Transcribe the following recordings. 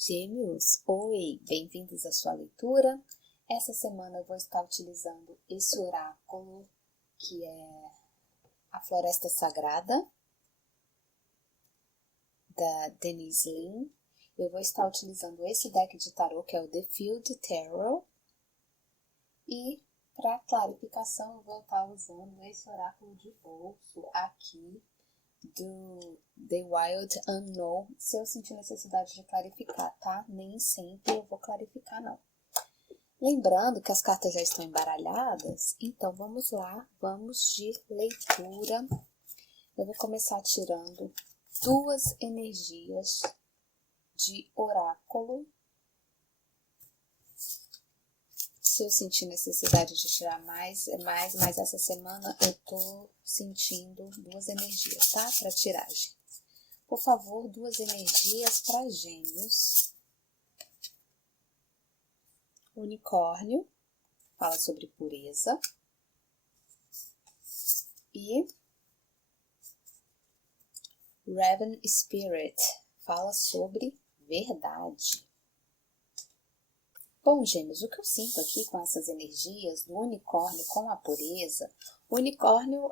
Gêmeos, oi, bem-vindos à sua leitura. Essa semana eu vou estar utilizando esse oráculo, que é a Floresta Sagrada, da Denise Linn. Eu vou estar utilizando esse deck de tarô, que é o The Field Tarot. E, para clarificação, eu vou estar usando esse oráculo de bolso aqui, do The Wild Unknown, se eu sentir necessidade de clarificar, tá? Nem sempre eu vou clarificar, não. Lembrando que as cartas já estão embaralhadas, então vamos lá, vamos de leitura. Eu vou começar tirando duas energias de oráculo. Se eu sentir necessidade de tirar mais, mas essa semana eu tô sentindo duas energias, tá? Para tiragem. Por favor, duas energias para Gêmeos. Unicórnio, fala sobre pureza. E Raven Spirit, fala sobre verdade. Bom, Gêmeos, o que eu sinto aqui com essas energias do unicórnio com a pureza, o unicórnio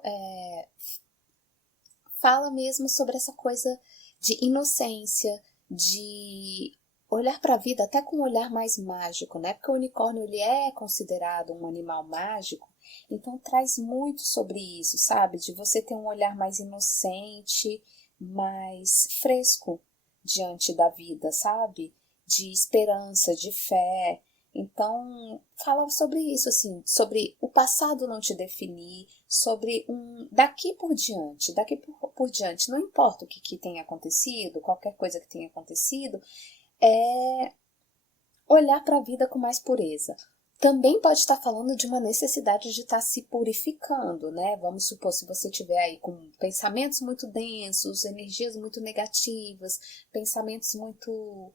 fala mesmo sobre essa coisa de inocência, de olhar para a vida até com um olhar mais mágico, né? Porque o unicórnio ele é considerado um animal mágico, então traz muito sobre isso, sabe? De você ter um olhar mais inocente, mais fresco diante da vida, sabe? De esperança, de fé. Então, fala sobre isso, assim, sobre o passado não te definir, sobre daqui por diante, não importa o que tenha acontecido, qualquer coisa que tenha acontecido, é olhar para a vida com mais pureza. Também pode estar falando de uma necessidade de estar se purificando, né? Vamos supor, se você tiver aí com pensamentos muito densos, energias muito negativas, pensamentos muito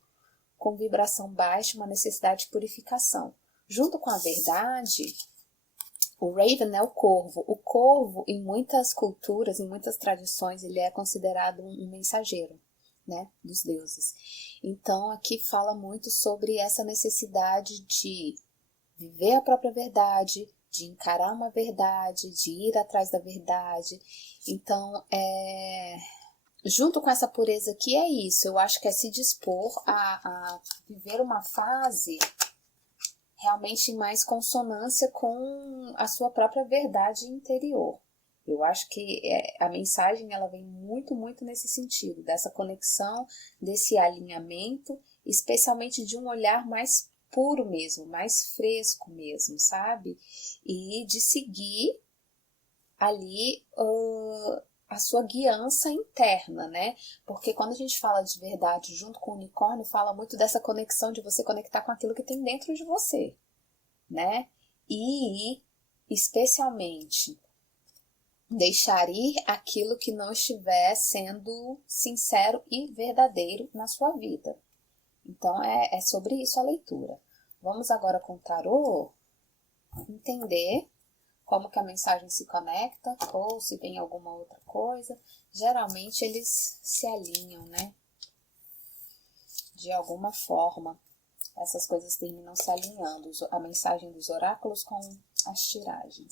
com vibração baixa, uma necessidade de purificação. Junto com a verdade, o Raven é o corvo. O corvo, em muitas culturas, em muitas tradições, ele é considerado um mensageiro, né, dos deuses. Então, aqui fala muito sobre essa necessidade de viver a própria verdade, de encarar uma verdade, de ir atrás da verdade. Então, junto com essa pureza que é isso, eu acho que é se dispor a viver uma fase realmente em mais consonância com a sua própria verdade interior. Eu acho que a mensagem ela vem muito, muito nesse sentido, dessa conexão, desse alinhamento, especialmente de um olhar mais puro mesmo, mais fresco mesmo, sabe? E de seguir ali a sua guiança interna, né? Porque quando a gente fala de verdade junto com o unicórnio, fala muito dessa conexão de você conectar com aquilo que tem dentro de você, né? E, especialmente, deixar ir aquilo que não estiver sendo sincero e verdadeiro na sua vida. Então, é sobre isso a leitura. Vamos agora com o tarô entender como que a mensagem se conecta, ou se tem alguma outra coisa. Geralmente eles se alinham, né? De alguma forma, essas coisas terminam se alinhando, a mensagem dos oráculos com as tiragens.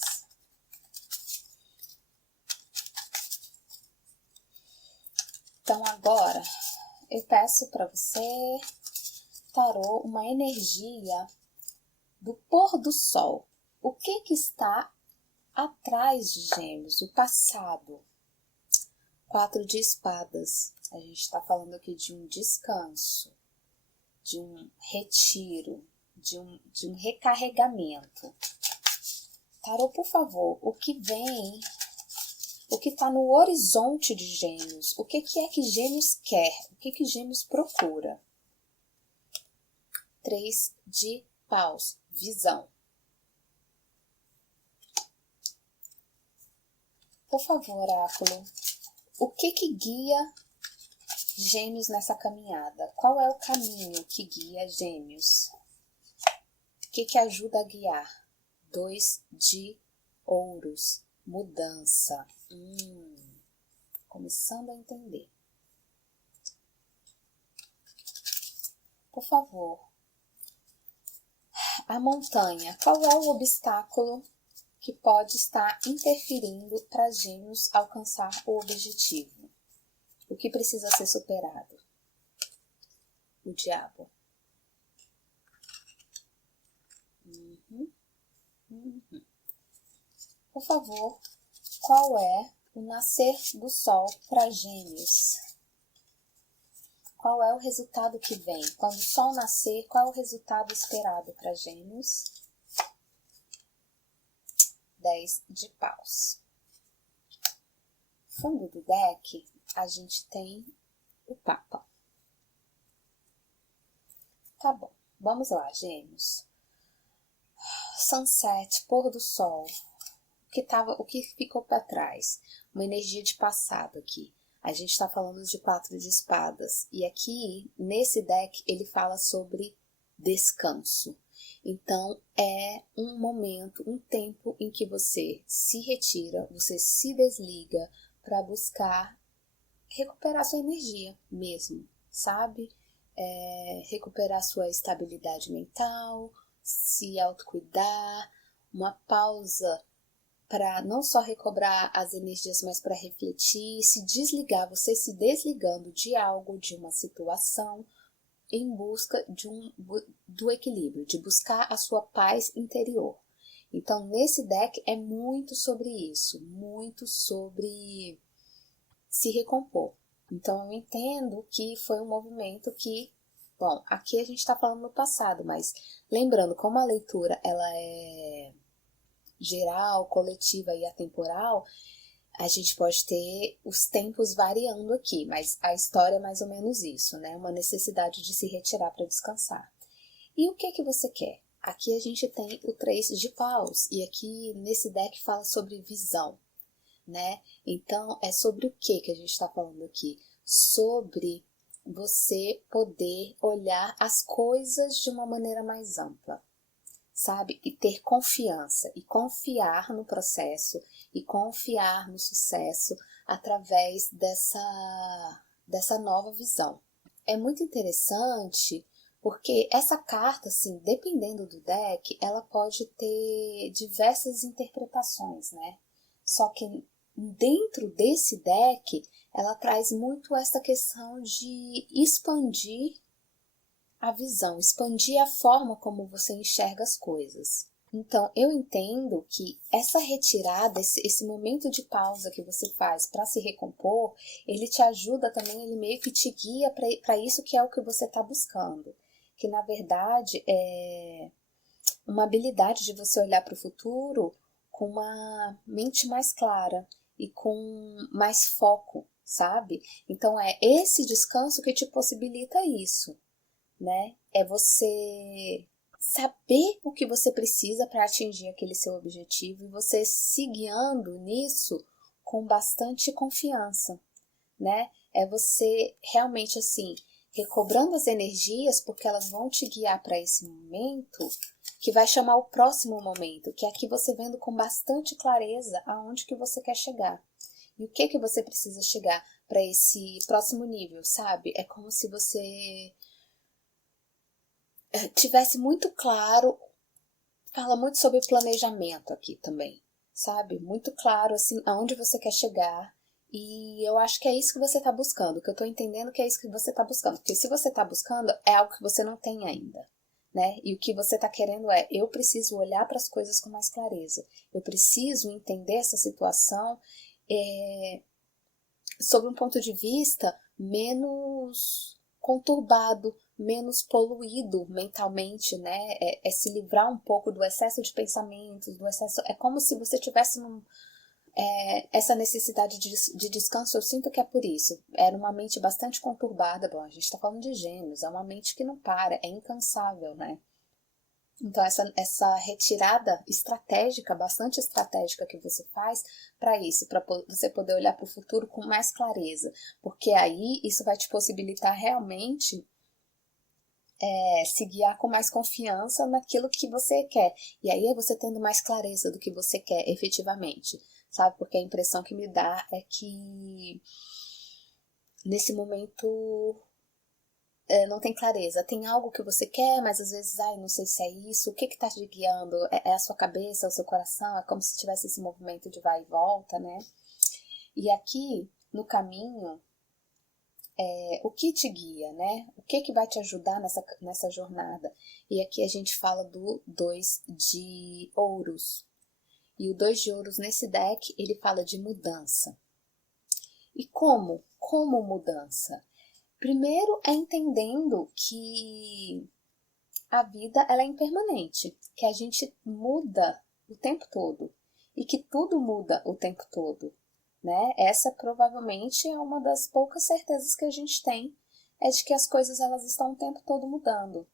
Então agora, eu peço para você, tarô, uma energia do pôr do sol. O que está atrás de Gêmeos, o passado? 4 de espadas. A gente está falando aqui de um descanso, de um retiro, de um recarregamento. Tarô, por favor, o que vem, o que está no horizonte de Gêmeos? O que é que Gêmeos quer? O que Gêmeos procura? 3 de paus, visão. Por favor, oráculo, o que guia Gêmeos nessa caminhada? Qual é o caminho que guia Gêmeos? O que ajuda a guiar? 2 de ouros, mudança. Começando a entender. Por favor. A montanha. Qual é o obstáculo que pode estar interferindo para Gêmeos alcançar o objetivo? O que precisa ser superado? O diabo. Por favor, qual é o nascer do sol para Gêmeos? Qual é o resultado que vem? Quando o sol nascer, qual é o resultado esperado para Gêmeos? 10 de paus. Fundo do deck, a gente tem o Papa. Tá bom, vamos lá, Gêmeos. Sunset, pôr do sol. O que ficou para trás? Uma energia de passado aqui. A gente está falando de 4 de espadas. E aqui, nesse deck, ele fala sobre descanso. Então, é um momento, um tempo em que você se retira, você se desliga para buscar recuperar sua energia mesmo, sabe? Recuperar sua estabilidade mental, se autocuidar, uma pausa para não só recobrar as energias, mas para refletir, se desligar, você se desligando de algo, de uma situação, em busca do equilíbrio, de buscar a sua paz interior. Então, nesse deck é muito sobre isso, muito sobre se recompor. Então, eu entendo que foi um movimento que, bom, aqui a gente está falando no passado, mas lembrando, como a leitura ela é geral, coletiva e atemporal, a gente pode ter os tempos variando aqui, mas a história é mais ou menos isso, né? Uma necessidade de se retirar para descansar. E o que você quer? Aqui a gente tem o 3 de paus, e aqui nesse deck fala sobre visão, né? Então, é sobre o que a gente está falando aqui? Sobre você poder olhar as coisas de uma maneira mais ampla, sabe? E ter confiança, e confiar no processo, e confiar no sucesso através dessa nova visão. É muito interessante porque essa carta, assim, dependendo do deck, ela pode ter diversas interpretações, né? Só que dentro desse deck, ela traz muito essa questão de expandir a visão, expandir a forma como você enxerga as coisas. Então, eu entendo que essa retirada, esse momento de pausa que você faz para se recompor, ele te ajuda também, ele meio que te guia para isso que é o que você está buscando. Que, na verdade, é uma habilidade de você olhar para o futuro com uma mente mais clara e com mais foco, sabe? Então, é esse descanso que te possibilita isso, né? É você saber o que você precisa para atingir aquele seu objetivo e você se guiando nisso com bastante confiança, né? É você realmente assim recobrando as energias porque elas vão te guiar para esse momento que vai chamar o próximo momento, que é aqui você vendo com bastante clareza aonde que você quer chegar. E o que você precisa chegar para esse próximo nível, sabe? É como se você tivesse muito claro, fala muito sobre planejamento aqui também, sabe? Muito claro, assim, aonde você quer chegar. E eu acho que é isso que você está buscando, que eu estou entendendo que é isso que você está buscando. Porque se você está buscando, é algo que você não tem ainda, né? E o que você está querendo é, eu preciso olhar para as coisas com mais clareza. Eu preciso entender essa situação sobre um ponto de vista menos conturbado, menos poluído mentalmente, né? É se livrar um pouco do excesso de pensamentos, do excesso. É como se você tivesse essa necessidade de descanso. Eu sinto que é por isso. Era uma mente bastante conturbada. Bom, a gente está falando de Gêmeos, é uma mente que não para, é incansável, né? Então, essa retirada estratégica, bastante estratégica que você faz para isso, para você poder olhar para o futuro com mais clareza, porque aí isso vai te possibilitar realmente se guiar com mais confiança naquilo que você quer. E aí é você tendo mais clareza do que você quer efetivamente, sabe? Porque a impressão que me dá é que nesse momento não tem clareza. Tem algo que você quer, mas às vezes, ai, não sei se é isso. O que está te guiando? É a sua cabeça, é o seu coração? É como se tivesse esse movimento de vai e volta, né? E aqui, no caminho, o que te guia, né? O que vai te ajudar nessa jornada? E aqui a gente fala do 2 de ouros. E o 2 de ouros nesse deck, ele fala de mudança. E como? Como mudança? Primeiro é entendendo que a vida ela é impermanente, que a gente muda o tempo todo e que tudo muda o tempo todo, né? Essa provavelmente é uma das poucas certezas que a gente tem, é de que as coisas elas estão o tempo todo mudando.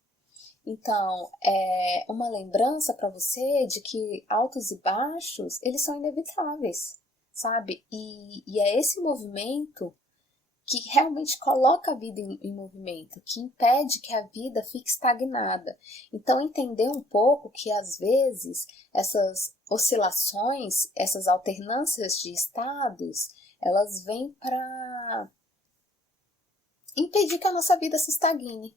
Então, é uma lembrança para você de que altos e baixos, eles são inevitáveis, sabe? E é esse movimento que realmente coloca a vida em movimento, que impede que a vida fique estagnada. Então, entender um pouco que, às vezes, essas oscilações, essas alternâncias de estados, elas vêm para impedir que a nossa vida se estagne,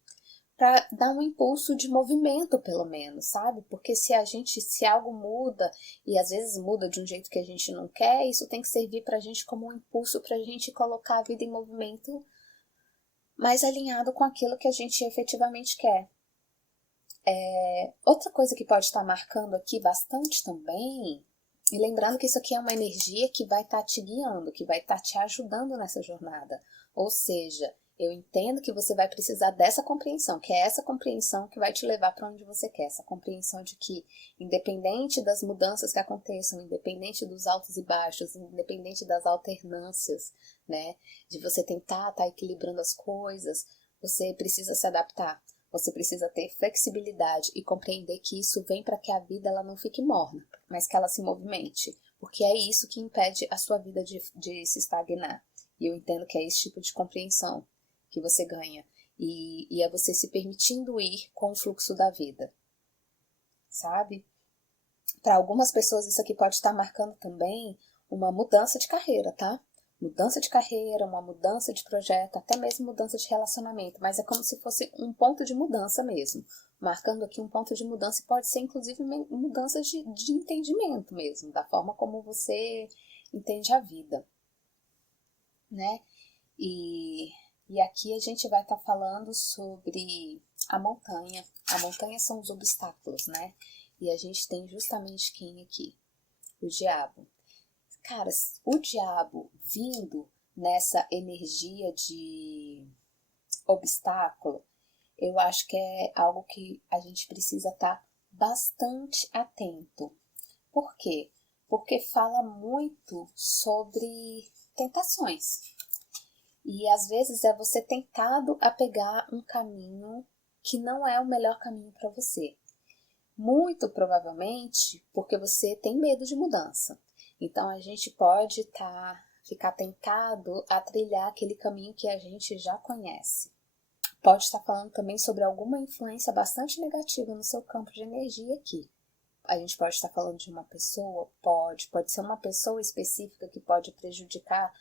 para dar um impulso de movimento, pelo menos, sabe? Porque se algo muda, e às vezes muda de um jeito que a gente não quer, isso tem que servir para a gente como um impulso para a gente colocar a vida em movimento mais alinhado com aquilo que a gente efetivamente quer. Outra coisa que pode estar marcando aqui bastante também, e lembrando que isso aqui é uma energia que vai estar te guiando, que vai estar te ajudando nessa jornada. Ou seja, eu entendo que você vai precisar dessa compreensão, que é essa compreensão que vai te levar para onde você quer. Essa compreensão de que, independente das mudanças que aconteçam, independente dos altos e baixos, independente das alternâncias, né, de você tentar estar equilibrando as coisas, você precisa se adaptar. Você precisa ter flexibilidade e compreender que isso vem para que a vida ela não fique morna, mas que ela se movimente, porque é isso que impede a sua vida de se estagnar. E eu entendo que é esse tipo de compreensão que você ganha. E é você se permitindo ir com o fluxo da vida, sabe? Para algumas pessoas isso aqui pode estar marcando também uma mudança de carreira, tá? Mudança de carreira, uma mudança de projeto, até mesmo mudança de relacionamento, mas é como se fosse um ponto de mudança mesmo. Marcando aqui um ponto de mudança e pode ser inclusive mudança de entendimento mesmo, da forma como você entende a vida, né? E aqui a gente vai estar falando sobre a montanha. A montanha são os obstáculos, né? E a gente tem justamente quem aqui? O diabo. Cara, o diabo vindo nessa energia de obstáculo, eu acho que é algo que a gente precisa estar bastante atento. Por quê? Porque fala muito sobre tentações. E às vezes é você tentado a pegar um caminho que não é o melhor caminho para você. Muito provavelmente porque você tem medo de mudança. Então a gente pode ficar tentado a trilhar aquele caminho que a gente já conhece. Pode estar falando também sobre alguma influência bastante negativa no seu campo de energia aqui. A gente pode estar falando de uma pessoa? Pode ser uma pessoa específica que pode prejudicar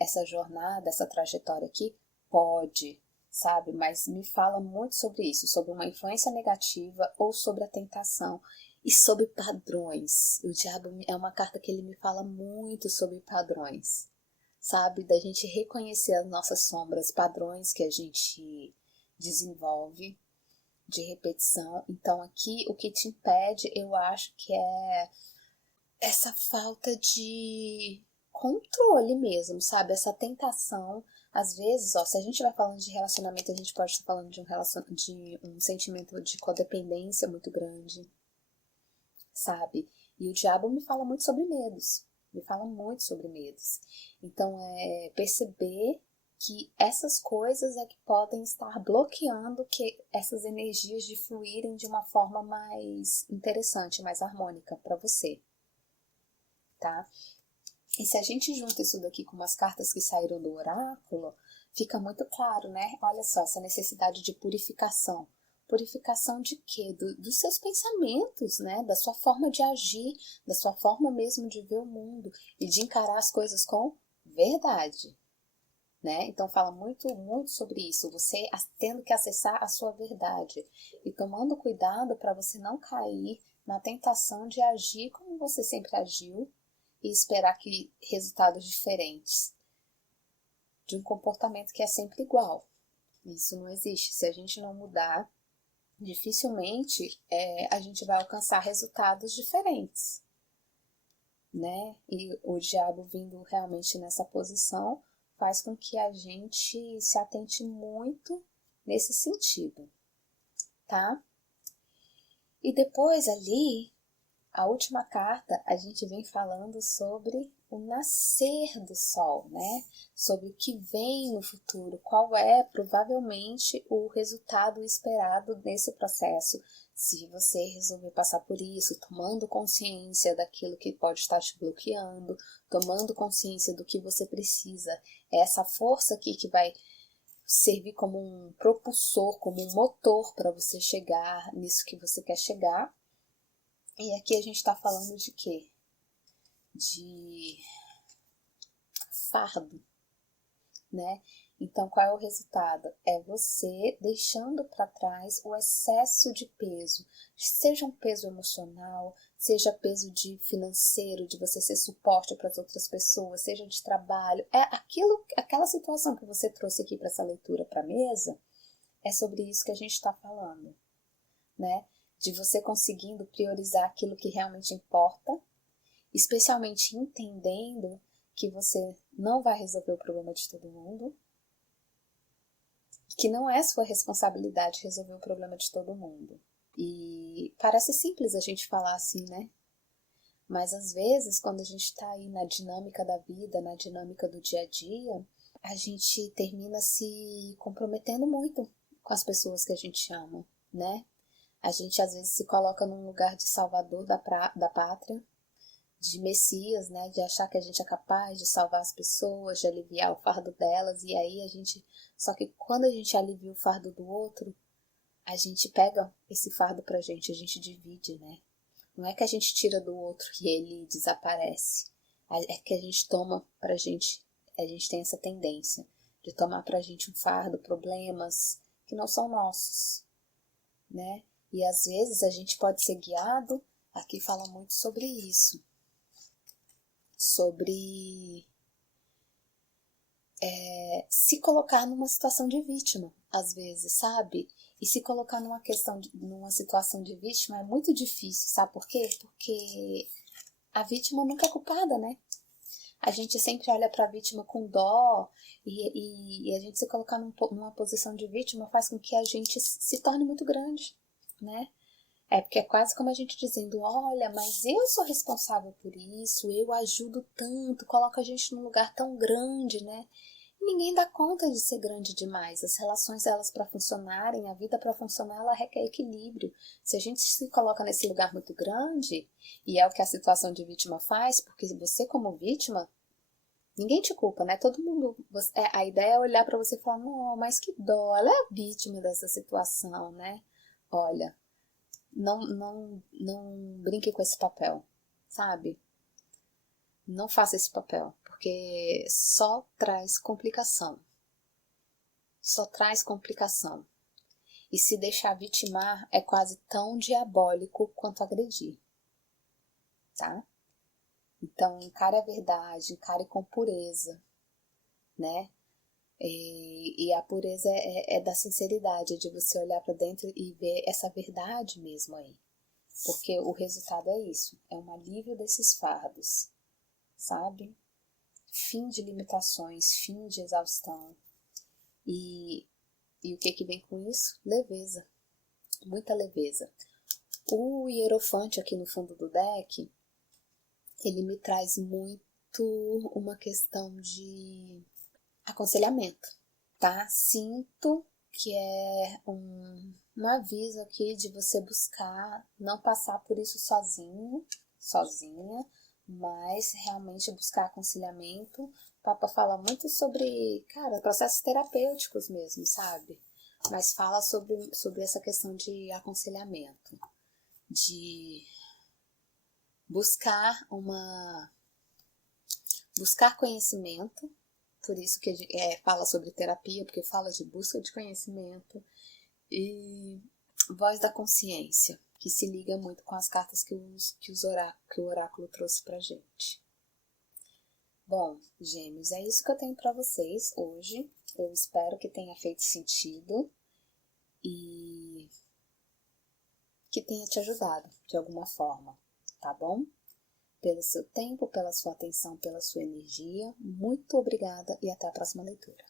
essa jornada, essa trajetória aqui? Pode, sabe? Mas me fala muito sobre isso, sobre uma influência negativa ou sobre a tentação e sobre padrões. O diabo é uma carta que ele me fala muito sobre padrões, sabe? Da gente reconhecer as nossas sombras, padrões que a gente desenvolve de repetição. Então aqui o que te impede, eu acho que é essa falta de controle mesmo, sabe? Essa tentação. Às vezes, se a gente vai falando de relacionamento, a gente pode estar falando de um sentimento de codependência muito grande, sabe? E o diabo me fala muito sobre medos. Me fala muito sobre medos. Então, perceber que essas coisas é que podem estar bloqueando que essas energias de fluírem de uma forma mais interessante, mais harmônica para você, tá? E se a gente junta isso daqui com umas cartas que saíram do oráculo, fica muito claro, né? Olha só, essa necessidade de purificação. Purificação de quê? Dos seus pensamentos, né? Da sua forma de agir, da sua forma mesmo de ver o mundo e de encarar as coisas com verdade. né? Então fala muito sobre isso, você tendo que acessar a sua verdade e tomando cuidado para você não cair na tentação de agir como você sempre agiu e esperar que resultados diferentes de um comportamento que é sempre igual. Isso não existe. Se a gente não mudar, dificilmente a gente vai alcançar resultados diferentes, né? E o diabo vindo realmente nessa posição faz com que a gente se atente muito nesse sentido, tá? E depois ali, a última carta, a gente vem falando sobre o nascer do sol, né? Sobre o que vem no futuro, qual é provavelmente o resultado esperado nesse processo. Se você resolver passar por isso, tomando consciência daquilo que pode estar te bloqueando, tomando consciência do que você precisa, essa força aqui que vai servir como um propulsor, como um motor para você chegar nisso que você quer chegar. E aqui a gente está falando de quê? De fardo, né? Então, qual é o resultado? É você deixando para trás o excesso de peso, seja um peso emocional, seja peso de financeiro, de você ser suporte para as outras pessoas, seja de trabalho. Aquela situação que você trouxe aqui para essa leitura para a mesa, é sobre isso que a gente está falando, né? De você conseguindo priorizar aquilo que realmente importa, especialmente entendendo que você não vai resolver o problema de todo mundo, que não é sua responsabilidade resolver o problema de todo mundo. E parece simples a gente falar assim, né? Mas às vezes, quando a gente está aí na dinâmica da vida, na dinâmica do dia a dia, a gente termina se comprometendo muito com as pessoas que a gente ama, né? A gente às vezes se coloca num lugar de salvador da pátria, de Messias, né? De achar que a gente é capaz de salvar as pessoas, de aliviar o fardo delas, e aí a gente... Só que quando a gente alivia o fardo do outro, a gente pega esse fardo pra gente, a gente divide, né? Não é que a gente tira do outro e ele desaparece, é que a gente toma pra gente, a gente tem essa tendência de tomar pra gente um fardo, problemas que não são nossos, né? E às vezes a gente pode ser guiado, aqui fala muito sobre isso, sobre se colocar numa situação de vítima, às vezes, sabe? E se colocar numa situação de vítima é muito difícil, sabe por quê? Porque a vítima nunca é culpada, né? A gente sempre olha para a vítima com dó e a gente se colocar numa posição de vítima faz com que a gente se torne muito grande, né? É porque é quase como a gente dizendo, olha, mas eu sou responsável por isso, eu ajudo tanto, coloca a gente num lugar tão grande, né? E ninguém dá conta de ser grande demais. As relações, elas para funcionarem, a vida para funcionar, ela requer equilíbrio. Se a gente se coloca nesse lugar muito grande, e é o que a situação de vítima faz, porque você como vítima, ninguém te culpa, né? Todo mundo, a ideia é olhar para você e falar, não, mas que dó, ela é a vítima dessa situação, né? Olha, não brinque com esse papel, sabe? Não faça esse papel, porque só traz complicação. Só traz complicação. E se deixar vitimar é quase tão diabólico quanto agredir, tá? Então, encare a verdade, encare com pureza, né? E a pureza é da sinceridade, de você olhar para dentro e ver essa verdade mesmo aí. Porque o resultado é isso, é um alívio desses fardos, sabe? Fim de limitações, fim de exaustão. E o que vem com isso? Leveza, muita leveza. O Hierofante aqui no fundo do deck, ele me traz muito uma questão de aconselhamento, tá? Sinto que é um aviso aqui de você buscar não passar por isso sozinho, sozinha, mas realmente buscar aconselhamento. O Papa fala muito sobre, cara, processos terapêuticos mesmo, sabe? Mas fala sobre essa questão de aconselhamento, de buscar buscar conhecimento, por isso que fala sobre terapia, porque fala de busca de conhecimento e voz da consciência, que se liga muito com as cartas que o oráculo trouxe pra gente. Bom, gêmeos, é isso que eu tenho para vocês hoje. Eu espero que tenha feito sentido e que tenha te ajudado de alguma forma, tá bom? Pelo seu tempo, pela sua atenção, pela sua energia. Muito obrigada e até a próxima leitura.